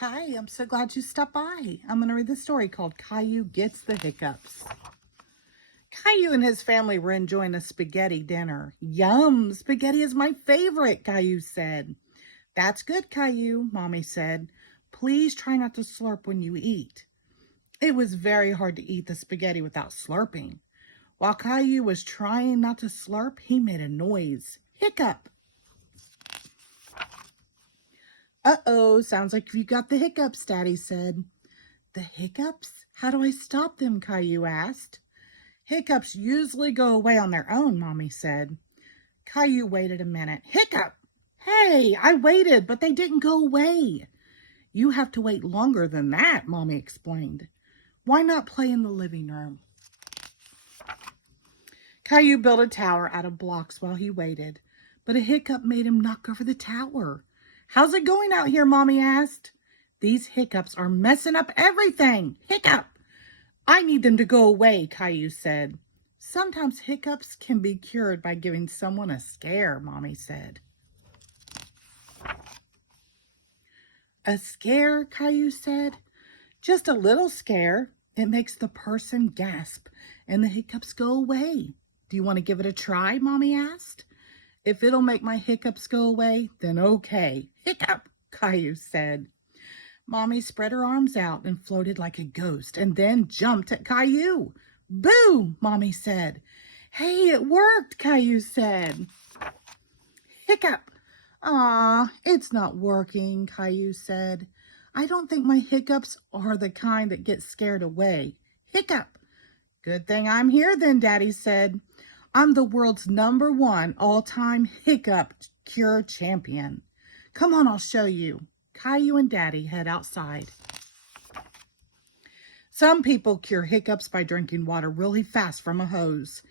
Hi, I'm so glad you stopped by. I'm going to read the story called Caillou Gets the Hiccups. Caillou and his family were enjoying a spaghetti dinner. Yum, spaghetti is my favorite, Caillou said. That's good, Caillou, Mommy said. Please try not to slurp when you eat. It was very hard to eat the spaghetti without slurping. While Caillou was trying not to slurp, he made a noise. Hiccup! Uh-oh, sounds like you got the hiccups, Daddy said. The hiccups? How do I stop them? Caillou asked. Hiccups usually go away on their own, Mommy said. Caillou waited a minute. Hiccup! Hey, I waited, but they didn't go away. You have to wait longer than that, Mommy explained. Why not play in the living room? Caillou built a tower out of blocks while he waited, but a hiccup made him knock over the tower. How's it going out here? Mommy asked. These hiccups are messing up everything. Hiccup! I need them to go away, Caillou said. Sometimes hiccups can be cured by giving someone a scare, Mommy said. A scare, Caillou said. Just a little scare. It makes the person gasp and the hiccups go away. Do you want to give it a try? Mommy asked. If it'll make my hiccups go away, then okay. Hiccup, Caillou said. Mommy spread her arms out and floated like a ghost and then jumped at Caillou. Boo, Mommy said. Hey, it worked, Caillou said. Hiccup. Aw, it's not working, Caillou said. I don't think my hiccups are the kind that get scared away. Hiccup. Good thing I'm here then, Daddy said. I'm the world's #1 all-time hiccup cure champion. Come on, I'll show you. Caillou and Daddy head outside. Some people cure hiccups by drinking water really fast from a hose.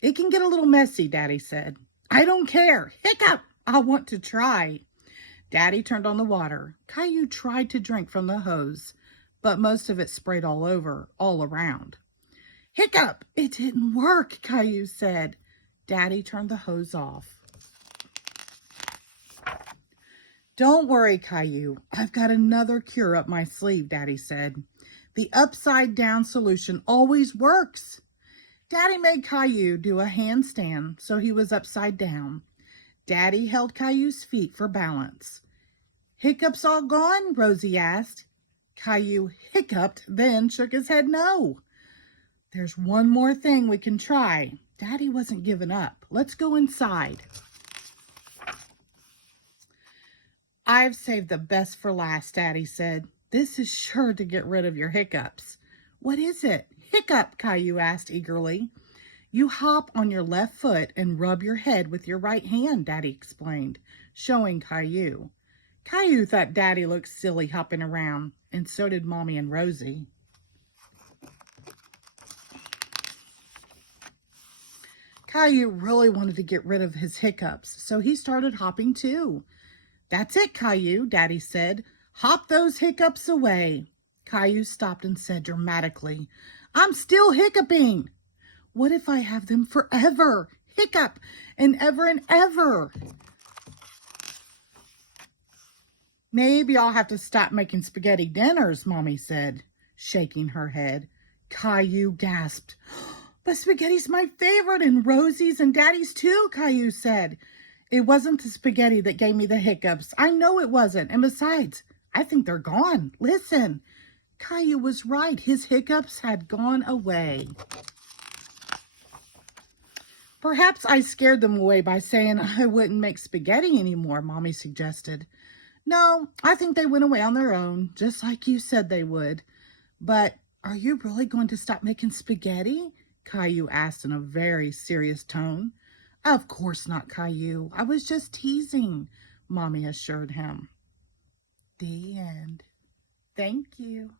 It can get a little messy, Daddy said. I don't care. Hiccup! I want to try. Daddy turned on the water. Caillou tried to drink from the hose, but most of it sprayed all around. Hiccup! It didn't work, Caillou said. Daddy turned the hose off. Don't worry, Caillou. I've got another cure up my sleeve, Daddy said. The upside-down solution always works. Daddy made Caillou do a handstand so he was upside down. Daddy held Caillou's feet for balance. Hiccups all gone? Rosie asked. Caillou hiccuped, then shook his head no. There's one more thing we can try. Daddy wasn't giving up. Let's go inside. I've saved the best for last, Daddy said. This is sure to get rid of your hiccups. What is it? Hiccup, Caillou asked eagerly. You hop on your left foot and rub your head with your right hand, Daddy explained, showing Caillou. Caillou thought Daddy looked silly hopping around, and so did Mommy and Rosie. Caillou really wanted to get rid of his hiccups, so he started hopping too. That's it, Caillou, Daddy said. Hop those hiccups away. Caillou stopped and said dramatically, I'm still hiccuping. What if I have them forever? Hiccup and ever. Maybe I'll have to stop making spaghetti dinners, Mommy said, shaking her head. Caillou gasped. But spaghetti's my favorite, and Rosie's and Daddy's too, Caillou said. It wasn't the spaghetti that gave me the hiccups. I know it wasn't. And besides, I think they're gone. Listen, Caillou was right. His hiccups had gone away. Perhaps I scared them away by saying I wouldn't make spaghetti anymore, Mommy suggested. No, I think they went away on their own, just like you said they would. But are you really going to stop making spaghetti? Caillou asked in a very serious tone. Of course not, Caillou. I was just teasing, Mommy assured him. The end. Thank you.